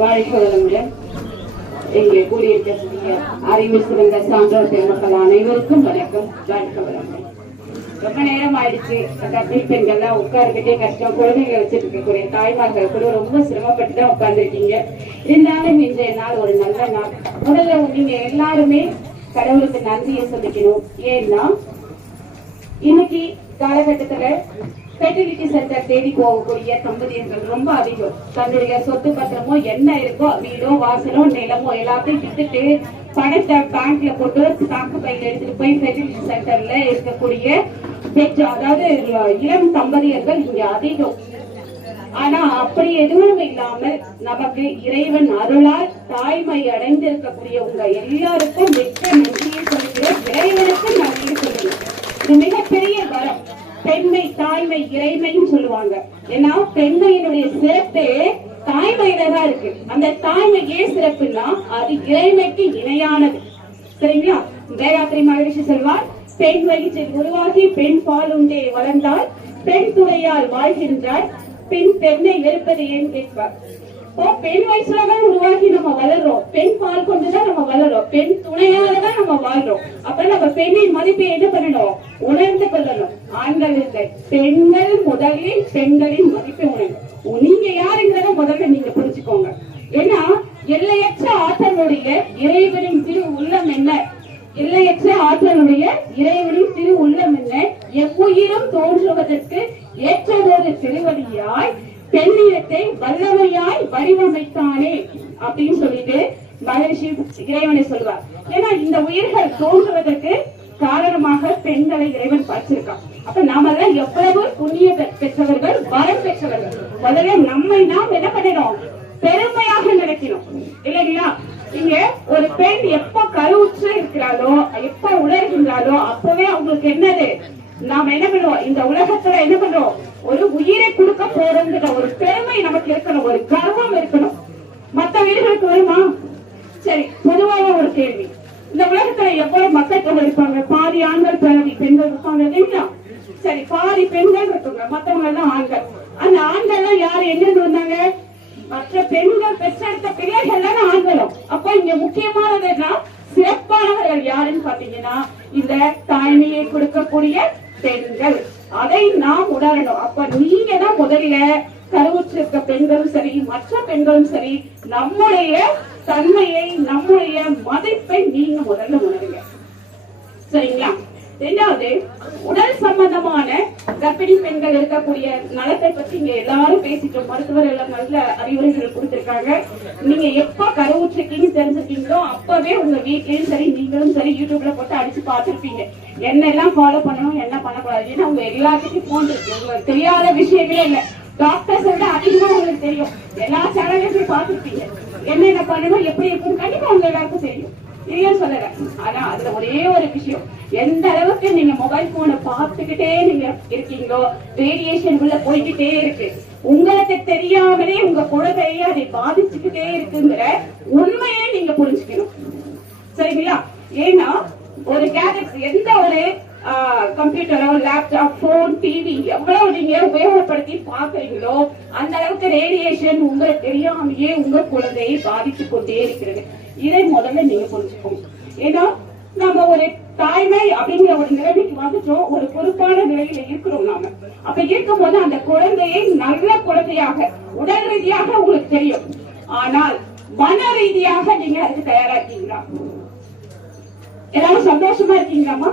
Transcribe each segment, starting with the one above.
வாழ்க வளமுடன். இங்கே கூடியிருக்கக்கூடிய அறிவு சிறந்த சான்றோர் பெருமக்கள் அனைவருக்கும் வணக்கம். வாழ்க வளமுடன். ரொம்ப நேரம் ஆயிடுச்சு. கர்ப்பிணி பெண்கள்லாம் உட்கார்கிட்டே கஷ்டம். குழந்தைகளை வச்சுட்டு இருக்கக்கூடிய தாய்மார்கள் கூட ரொம்ப சிரமப்பட்டு தான் உட்கார்ந்துருக்கீங்க. இருந்தாலும் இன்றைய நாள் ஒரு நல்ல நாள். முதல்ல நீங்க எல்லாருமே கடவுளுக்கு நன்றியை சொல்லிக்கணும். ஏன்னா இன்னைக்கு காலகட்டத்துல ஃபெர்டிலிட்டி சென்டர் தேடி போகக்கூடிய தம்பதியர்கள் ரொம்ப அதிகம். தன்னுடைய சொத்து பத்திரமோ என்ன இருக்கோ, வீடோ வாசலோ நிலமோ எல்லாத்தையும் வித்துட்டு பணத்தை பேங்க்ல போட்டு தாக்கு பையில எடுத்துட்டு போய் ஃபெர்டிலிட்டி சென்டர்ல இருக்கக்கூடிய அதாவது இளம் தம்பதியர்கள் இங்க அதிகம். ஆனா அப்படி எதுவும் இல்லாமல் நமக்கு இறைவன் அருளால் தாய்மை அடைந்திருக்கக்கூடிய உங்க எல்லாருக்கும் மிக்க நன்றியை சொல்கிறேன். இறைவனுக்கும் நன்றியை சொல்கிறேன். இது மிகப்பெரிய வரம். பெண்மை, தாய்மை, இறைமைன்னு சொல்லுவாங்க. ஏன்னா பெண்மையினுடைய சிறப்பு தாய்மையில தான் இருக்கு. அந்த தாய்மை ஏன் சிறப்புன்னா அது இறைமைக்கு இணையானது. சரிங்களா? வேதாத்திரி மகரிஷி சொல்வார், பெண் வயிற்றில் உருவாகி பெண் பால் உண்டே வளர்ந்தால் பெண் துணையால் வாழ்கின்றார், பெண் பெண்ணை வெறுப்பது ஏன் கேட்பார். பெண் வயசுலதான் உருவாகி நம்ம வளர்றோம். பெண் பால் கொண்டுதான் நம்ம வளர்றோம். பெண் துணையாலதான் நம்ம வாழ்றோம். அப்ப நம்ம பெண்ணின் மதிப்பை என்ன பண்ணணும்? உணர்ந்து கொள்ளணும். ஆண்கள் இல்லை, பெண்கள் முதலில் பெண்களின் மதிப்பை உணரும். நீங்க யாருங்கிறத முதல்ல நீங்க புரிஞ்சுக்கோங்க. ஏன்னா எல்லையற்ற ஆற்றலுடைய இறைவனின் திரு உள்ளம் என்ன? எல்லையற்ற ஆற்றலுடைய இறைவனின் திரு உள்ளம் என்ன? எவ்வுயிரும் தோன்றுவதற்கு ஏற்றதொரு திருவடியாய் பெண்ணியத்தை வல்லமையாய் வடிவமைத்தானே அப்படின்னு சொல்லிட்டு மகரிஷி இறைவனை சொல்வார். ஏன்னா இந்த உயிர்கள் தோன்றுவதற்கு காரணமாக பெண்களை இறைவன் படைச்சிருக்கான். அப்ப நாம எல்லாம் எவ்வளவு புண்ணிய பெற்றவர்கள், வரம் பெற்றவர்கள். முதல்ல நம்மை நாம் என்ன பண்ணணும்? பெருமையாக நினைக்கணும். இல்லைங்களா? இங்க ஒரு பெண் எப்ப கருவுற்று இருக்கிறாளோ, எப்ப உணர்கின்றாலோ அப்பவே அவங்களுக்கு என்னது? நாம என்ன பண்ணுவோம்? இந்த உலகத்துல என்ன பண்றோம்? ஒரு உயிரை கொடுக்க போறோங்கிற ஒரு பெருமை நமக்கு இருக்கணும், ஒரு கர்வம் இருக்கணும். மற்ற வீடுகளுக்கு வருமா? சரி, பொதுவாக ஒரு கேள்வி. இந்த உலகத்துல எவ்வளவு மக்கள் தொகை இருப்பாங்க? பாதி ஆண்கள், பிறவி பெண்கள் இருப்பாங்க இல்லைங்களா? சரி, பாதி பெண்கள் இருப்பாங்க, மற்றவங்க எல்லாம் ஆண்கள். அந்த ஆண்கள் எல்லாம் யாரு எங்கிருந்து வந்தாங்க? மற்ற பெண்கள் பெற்றெடுத்த பிள்ளைகள் தானே ஆண்களும். அப்ப இங்க முக்கியமானது என்ன? சிறப்பானவர்கள் யாருன்னு பாத்தீங்கன்னா இந்த தாய்மையை கொடுக்கக்கூடிய பெண்கள். அதை நாம் உணரணும். அப்ப நீங்க தான் முதல்ல கருவுற்றிருக்க பெண்களும் சரி, மற்ற பெண்களும் சரி, நம்முடைய தன்மையை, நம்முடைய மதிப்பை நீங்க முதல்ல உணருங்க. சரிங்களா? இரண்டாவது, உடல் சம்பந்தமான கர்ப்பிணி பெண்கள் இருக்கக்கூடிய நலத்தை பத்தி இங்க எல்லாரும் பேசிட்டோம். மருத்துவர் எல்லாம் நல்ல அறிவுரைகள் கொடுத்திருக்காங்க. நீங்க எப்ப கருவுற்றிருக்கீங்க தெரிஞ்சிருக்கீங்களோ அப்பவே உங்க வீட்லயும் சரி, நீங்களும் சரி யூடியூப்ல போட்டு அடிச்சு பார்த்திருப்பீங்க. என்னெல்லாம் ஃபாலோ பண்ணணும், என்ன பண்ணக்கூடாது. ஏன்னா உங்க எல்லாத்துக்கும் போன் இருக்கு. உங்களுக்கு தெரியாத விஷயங்களே இல்ல. டாக்டர்ஸ் விட அதிகமா உங்களுக்கு தெரியும். எல்லா சேனலையும் பார்த்திருப்பீங்க. என்னென்ன பண்ணணும், எப்படி இருக்கும் கண்டிப்பா உங்க எல்லாருக்கும் தெரியும். இல்லைன்னு சொல்லல. ஆனா அதுல ஒரே ஒரு விஷயம், எந்த அளவுக்கு நீங்க மொபைல் போனை பார்த்துக்கிட்டே நீங்க இருக்கீங்களோ ரேடியேஷன் உள்ள போய்கிட்டே இருக்கு. உங்களுக்கு தெரியாமலே உங்க குழந்தையை அதை பாதிச்சுக்கிட்டே இருக்குங்கிற உண்மையை நீங்க புரிஞ்சுக்கணும். சரிங்களா? ஏன்னா ஒரு கேஜெட்ஸ், எந்த ஒரு கம்ப்யூட்டரோ, லேப்டாப், போன், டிவி எவ்வளவு நீங்க உபயோகப்படுத்தி பாக்குறீங்களோ அந்த அளவுக்கு ரேடியேஷன் உங்களுக்கு தெரியாமயே உங்க குழந்தையை பாதித்து கொண்டே இருக்கிறது. இதை முதல்ல நீங்க புரிஞ்சுக்கோங்க. ஏன்னா நம்ம ஒரு தாய்மை அப்படிங்கிற ஒரு நிலைமைக்கு வந்துட்டோம். ஒரு பொறுப்பான நிலையில இருக்கிறோம் நாம. அப்ப இருக்கும் போது அந்த குழந்தையை நல்ல குழந்தையாக உடல் ரீதியாக உங்களுக்கு தெரியும். ஆனால் மன ரீதியாக நீங்க அதுக்கு தயாரா இருக்கீங்களா? எல்லாரும் சந்தோஷமா இருக்கீங்களாமா?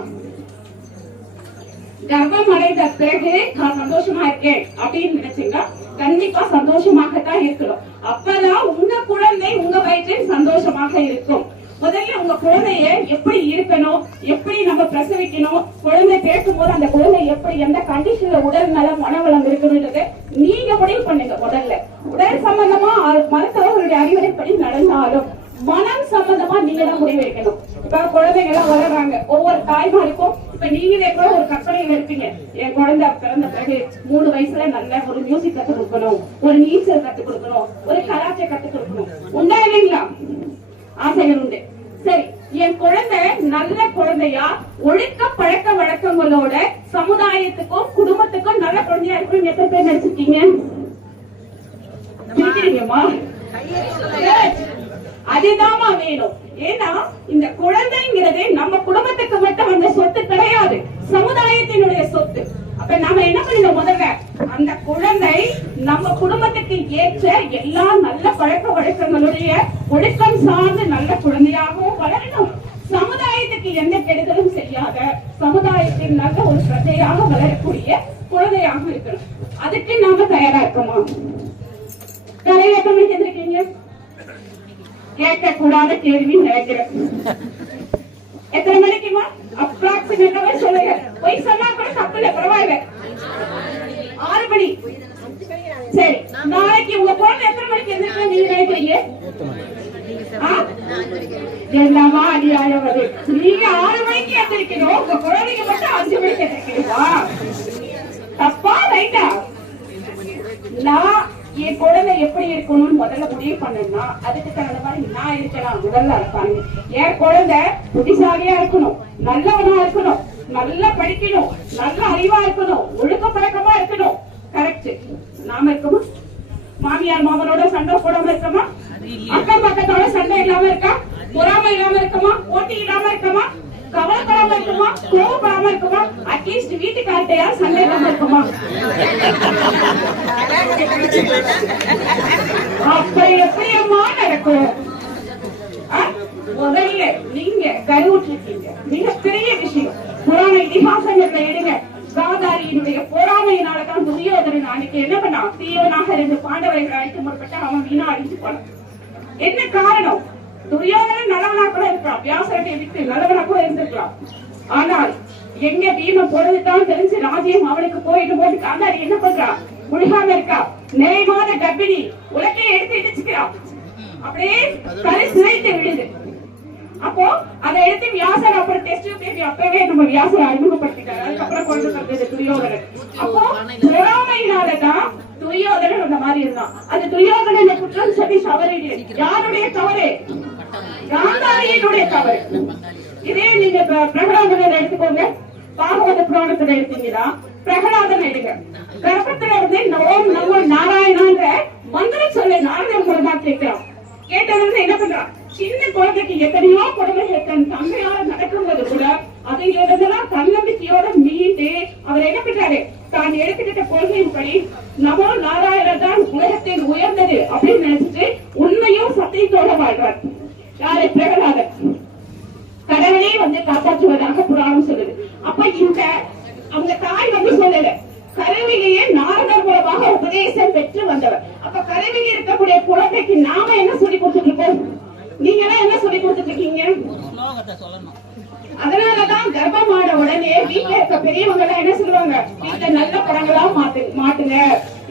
கர்ப்பம் அடைந்த பிறகு நான் சந்தோஷமா இருக்கேன் அப்படின்னு நினைச்சீங்கன்னா கண்டிப்பா சந்தோஷமாகத்தான் இருக்கணும். அப்பதான் உங்க குழந்தை உங்க வயிற்றில் சந்தோஷமாக இருக்கும். முதல்ல உங்க குழந்தைய எப்படி இருக்கணும், எப்படி நம்ம பிரசவிக்கணும், குழந்தை பேசும் போது அந்த குழந்தை எப்படி எந்த கண்டிஷன்ல உடல் நலம் மனவளம் இருக்கணும்ன்றது நீங்க முடிவு பண்ணுங்க. முதல்ல உடல் சம்பந்தமா மருத்துவர்களுடைய அறிவுரைப்படி நடந்தாலும் மனம் சம்பந்தமா நீங்க தான் முடிவு வைக்கணும். இப்ப குழந்தைங்க எல்லாம் வளர்றாங்க. ஒவ்வொரு தாய்மாருக்கும் இப்ப நீங்களே கூட ஒரு கற்பனையில இருப்பீங்க, என் குழந்தை பிறந்த பிறகு 3 வயசுல நல்ல ஒரு மியூசிக் கத்து கொடுக்கணும், ஒரு நீச்சல் கத்து கொடுக்கணும், ஒரு கராச்சை கத்து கொடுக்கணும். உண்டா இல்லைங்களா? ஆசைகள் உண்டு. சரி, என் குழந்தை நல்ல குழந்தையா ஒழுக்க பழக்க வழக்கங்களோட சமுதாயத்துக்கும் குடும்பத்துக்கும் நல்ல குழந்தையா இருக்கணும் எத்தனை பேர் நினைச்சிருக்கீங்க? அதுதாமா வேணும். ஏன்னா இந்த குழந்தைங்கிறது நம்ம குடும்பத்துக்கு மட்டும் அந்த சொத்து கிடையாது, சமுதாயத்தினுடைய சொத்து. அப்ப நாம என்ன பண்ணணும், முதல்ல அந்த குழந்தை நம்ம குடும்பத்துக்கு ஏற்ற எல்லா நல்ல பழக்க வழக்கங்களுடைய ஒழுக்கம் சார்ந்து நல்ல குழந்தையாகவும் வளரணும். சமுதாயத்துக்கு எந்த கெடுதலும் செய்யாத, சமுதாயத்தின் நல்ல ஒரு பிரஜையாக வளரக்கூடிய குழந்தையாக இருக்கணும். அதுக்கு நாம தயாரா இருக்கோமா? நிறைய கமெண்ட் எதிர்க்கீங்க, கேட்க கூடாத கேள்வி நினைக்கிறேன். எத்தனை மணிக்குமா அப்ராக்சிமேட்டாவே சொல்லுங்க, போய் சொன்னா கூட தப்பு இல்ல, பரவாயில்ல. 6 மணி. சரி, நாளைக்கு உங்க குழந்தை எத்தனை மணிக்கு எந்திரிக்க நீங்க நினைக்கிறீங்க? என்னமா அநியாயம் அது? நீங்க 6 மணிக்கு எந்திரிக்கணும், உங்க குழந்தைங்க மட்டும் 5 மணிக்கு எந்திரிக்கிறீங்களா? தப்பா ரைட்டா? நான் என் குழந்தை எப்படி இருக்கணும்னு முதல்ல முடிவு பண்ணா அதுக்கு தகுந்த மாதிரி நான் இருக்கலாம். முதல்ல இருப்பாங்க என் குழந்தை புத்திசாலியா இருக்கணும், நல்லவனா இருக்கணும், நல்லா படிக்கணும், நல்ல அறிவா இருக்கணும், ஒழுக்க பழக்கமா இருக்கணும். கரெக்ட். நாம இருக்கோமா? மாமியார் மாமனோட சண்டை போடாம இருக்கமா? அக்கம் பக்கத்தோட சண்டை இல்லாம இருக்கா? பொறாமை இல்லாம இருக்குமா? போட்டி இல்லாம இருக்குமா? கவலைப்படாம இருக்குமா? கோவப்படாம இருக்குமா? அட்லீஸ்ட் வீட்டுக்கார்ட்டையா சண்டை இல்லாம இருக்குமா? அப்ப எப்படியம்மா நடக்கும்? முதல்ல நீங்க கருவுற்றிருக்கீங்க, மிகப்பெரிய விஷயம். புராண இதிகாசங்கள்ல எடுங்க, காந்தாரியினுடைய பொறாமையினாலதான் துரியோதனன் அன்னைக்கு என்ன பண்ணான்? தீயவனாக இருந்து பாண்டவர்கள் அழைத்து முற்பட்டு அவன் வீணா அழிஞ்சு போனான். என்ன காரணம்? துரியோதனன் நல்லவனா கூட இருக்கலாம், வியாசரனை விட்டு நல்லவனா கூட இருந்திருக்கலாம். ஆனால் எங்க பீம பொழுதுதான் தெரிஞ்சு ராஜ்யம் அவனுக்கு போயிட்டு போது காந்தாரி என்ன பண்றான்? முழுகாம இருக்கா, நிறைவான கர்ப்பிணி, உலகை எடுத்து இடிச்சுக்கிறான், அப்படியே கரை சிதைத்து விடுது. அப்போ அதை எடுத்து வியாசர் அப்புறம் டெஸ்ட் பேபி அப்பவே நம்ம வியாசரை அறிமுகப்படுத்திட்டாரு. அதுக்கப்புறம் கொண்டு வந்தது துரியோதனன். அப்போ பொறாமையினாலதான் துரியோதனன் அந்த மாதிரி இருந்தான். அது துரியோதனனை குற்றம் சொல்லி தவறிடு. யாருடைய தவறு? காந்தாரியினுடைய தவறு. இதே நீங்க பிரகலாதனை எடுத்துக்கோங்க, பாகவத புராணத்துல எடுத்தீங்கன்னா பிரகலாதன் எடுங்க. கர்ப்பத்துல இருந்து ஓம் நமோ நாராயணான்ற மந்திரம் சொல்ல நாரதன் மூலமா கேட்கிறான். கேட்டது என்ன பண்றான்? சின்ன குழந்தைக்கு எத்தனையோ குழந்தைகள் தன் தந்தையால நடக்கும்போது கூட அதையெல்லாம் தன்னம்பிக்கையோட மீண்டு அவர் என்ன பண்றாரு? தான் எடுத்துக்கிட்ட கொள்கையின்படி நமோ நாராயணன் தான் உலகத்தில் உயர்ந்தது அப்படின்னு நினைச்சிட்டு உண்மையும் சத்தியத்தோட வாழ்றார். யாரு? பிரகலாதன். கடவுளே வந்து காப்பாற்றுவதாக புராணம் சொல்லுது. அப்ப இந்த அவங்க தாய் வந்து சொல்லல, கருவிலேயே நாரதர் மூலமாக உபதேசம் பெற்று வந்தவர். அப்ப கருவில இருக்கக்கூடிய குழந்தைக்கு நாம என்ன சொல்லி கொடுத்துட்டு இருக்கோம்? நீங்க எல்லாம் என்ன சொல்லி கொடுத்துட்டு இருக்கீங்க? அதனாலதான் கர்ப்பமான உடனே வீட்டுல இருக்க பெரியவங்க எல்லாம் என்ன சொல்லுவாங்க? வீட்டுல நல்ல படங்களா மாட்டுங்க.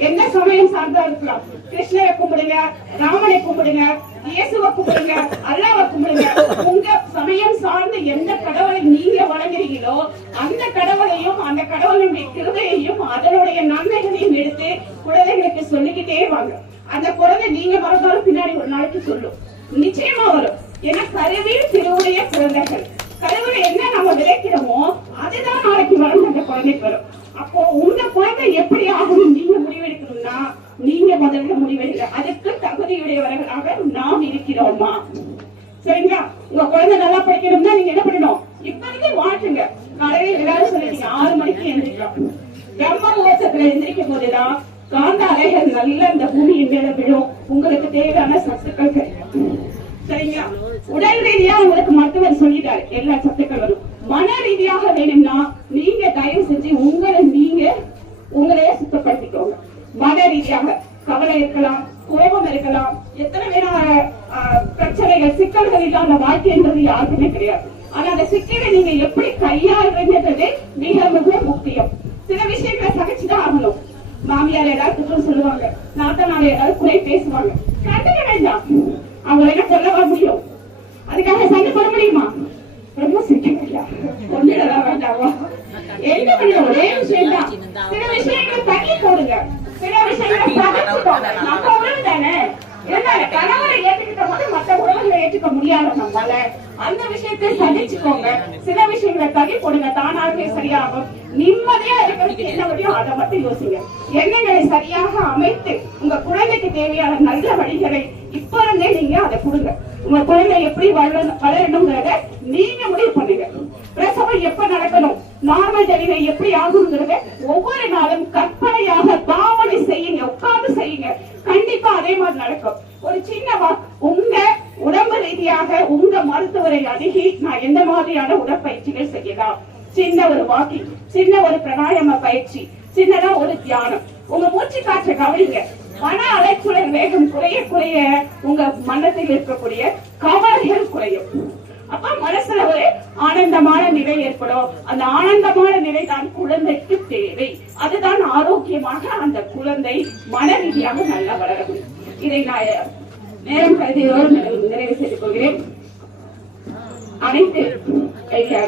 என்ன சமயம் சார்ந்தா இருக்கலாம், கிருஷ்ணரை கும்பிடுங்க, ராமனை கும்பிடுங்க, இயேசுவை கும்பிடுங்க, அல்லாஹ்வை கும்பிடுங்க. உங்க சமயம் சார்ந்த எந்த கடவுளை நீங்க வணங்குறீங்களோ அந்த கடவுளையும் அந்த கடவுளுடைய கிருபையையும் அதனுடைய நன்மைகளையும் எடுத்து குழந்தைகளுக்கு சொல்லிக்கிட்டே வாங்க. அந்த குழந்தை நீங்க மறந்தாலும் பின்னாடி ஒரு நாளைக்கு சொல்லும், நிச்சயமா வரும். ஏன்னா கருவில் திருவுடைய குழந்தைகள், கருவுல என்ன நம்ம விளைக்கிறோமோ அதுதான் நாளைக்கு வளர்ந்து அந்த குழந்தைக்கு வரும். அப்போ உங்க குழந்தை எப்படி ஆகணும் நீங்க முடிவெடுக்கணும்னா நீங்க முதல்ல முடிவெடுக்க. அதுக்கு தகுதியுடையவர்களாக நாம் இருக்கிறோமா? சரிங்களா? உங்க குழந்தை நல்லா படிக்கணும்னா நீங்க என்ன பண்ணணும்? இப்போதைக்கு மாற்றுங்க. காலையில எல்லாரும் சொல்லிட்டீங்க 6 மணிக்கு எந்திரிக்கலாம். பிரம்ம முகூர்த்தத்துல எந்திரிக்கும் போதுதான் காந்த அலைகள் நல்ல இந்த பூமியின் மேல விழும், உங்களுக்கு தேவையான சத்துக்கள் கிடைக்கும். சரிங்களா? உடல் ரீதியா உங்களுக்கு மருத்துவர் சொல்லிட்டாரு எல்லா சத்துக்கள் வரும். மன ரீதியாக வேணும்னா நீங்க தயவு செஞ்சு உங்களையே சுத்தப்படுத்திக்கோங்க. மன ரீதியாக கவலை இருக்கலாம், கோபம் இருக்கலாம், எத்தனை பேரான பிரச்சனைகள் சிக்கல்கள் இல்லாத வாழ்க்கைன்றது யாருக்குமே கிடையாது. ஆனா அந்த சிக்கலை நீங்க எப்படி கையாளுறீங்கன்றது மிக மிக முக்கியம். சில விஷயங்களை சகிச்சுதான் ஆகணும். மாமியார் ஏதாவது குற்றம் சொல்லுவாங்க, நாத்தனார் ஏதாவது குறை பேசுவாங்க, கண்டுக்க வேண்டாம். அவங்க என்ன சொல்லவா முடியும்? அதுக்காக சண்டை போட முடியுமா? ரொம்ப சிரிக்க ஒன்றுதான் வேண்டாமா? என்ன பண்ண ஒரே விஷயம் தான். சில விஷயங்களை தள்ளி போடுங்க, சில விஷயங்களை சகிச்சுக்கோங்க. நம்ம உறவு தானே. கணவரை ஏற்றுக்கிட்ட போது மற்ற உறவுகளை ஏற்றுக்க முடியாத நம்மளால அந்த விஷயத்தை சகிச்சுக்கோங்க. சில விஷயங்களை தள்ளி போடுங்க, தானாகவே சரியாகும். நிம்மதியா இருக்கிறதுக்கு என்ன வழியோ அதை மட்டும் யோசிங்க. எண்ணங்களை சரியாக அமைத்து உங்க குழந்தைக்கு தேவையான நல்ல வழிகளை இப்ப இருந்தே நீங்க அதை கொடுங்க. உங்க குழந்தை எப்படி வளரணுங்கிறத நீங்க முடிவு பண்ணுங்க. பிரசவம் எப்ப நடக்கணும், நார்மல் டெலிவரி எப்படி ஆகுங்கிறத ஒவ்வொரு நாளும் கற்பனையாக பாவனை செய்யுங்க, உட்கார்ந்து செய்யுங்க. கண்டிப்பா அதே மாதிரி நடக்கும். ஒரு சின்ன உங்க உடம்பு ரீதியாக உங்க மருத்துவரை அணுகி நான் எந்த மாதிரியான உடற்பயிற்சிகள் செய்யலாம், சின்ன ஒரு வாக்கிங், சின்ன ஒரு பிராணாயாம பயிற்சி, சின்னதா ஒரு தியானம். உங்க மூச்சு காற்றை கவனிங்க. மன அலைச்சல் வேகம் குறைய குறைய உங்க மனத்தில் இருக்கக்கூடிய கவலைகள் குறையும். அப்ப மனசுல ஒரு ஆனந்தமான நிலை ஏற்படும். அந்த ஆனந்தமான நிலை தான் குழந்தைக்கு தேவை. அதுதான் ஆரோக்கியமாக அந்த குழந்தை மன ரீதியாக நல்லா வளர முடியும். இதை நான் நேரம் கருதியோடு நிறைவு செய்து கொள்கிறேன். அனைத்து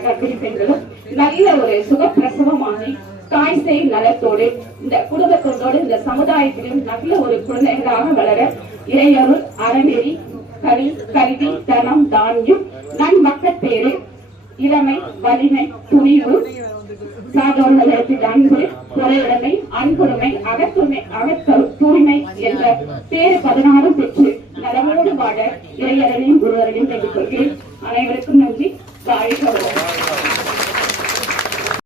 கர்ப்பிணி பெண்களும் நல்ல ஒரு சுகப்பிரசவமாகி தாய் சேய் நலத்தோடு இந்த குடும்பத்தோடு இந்த சமுதாயத்திலும் நல்ல ஒரு குழந்தைகளாக வளர இறையருள், அறநெறி, கல்வி, தனம், தானியம், நன்மக்கப்பேறு, இளமை, வலிமை, துணிவு, சாதோர்களுக்கு அன்பு, குறையுடைமை, அன்புரிமை, தூய்மை என்ற பேரு 16 பெற்று நலமோடு வாழ இறையரனையும் குருவரனையும் கேட்டுக்கொள்கிறேன். அனைவருக்கும் நன்றி. வாழ்க வளமுடன்.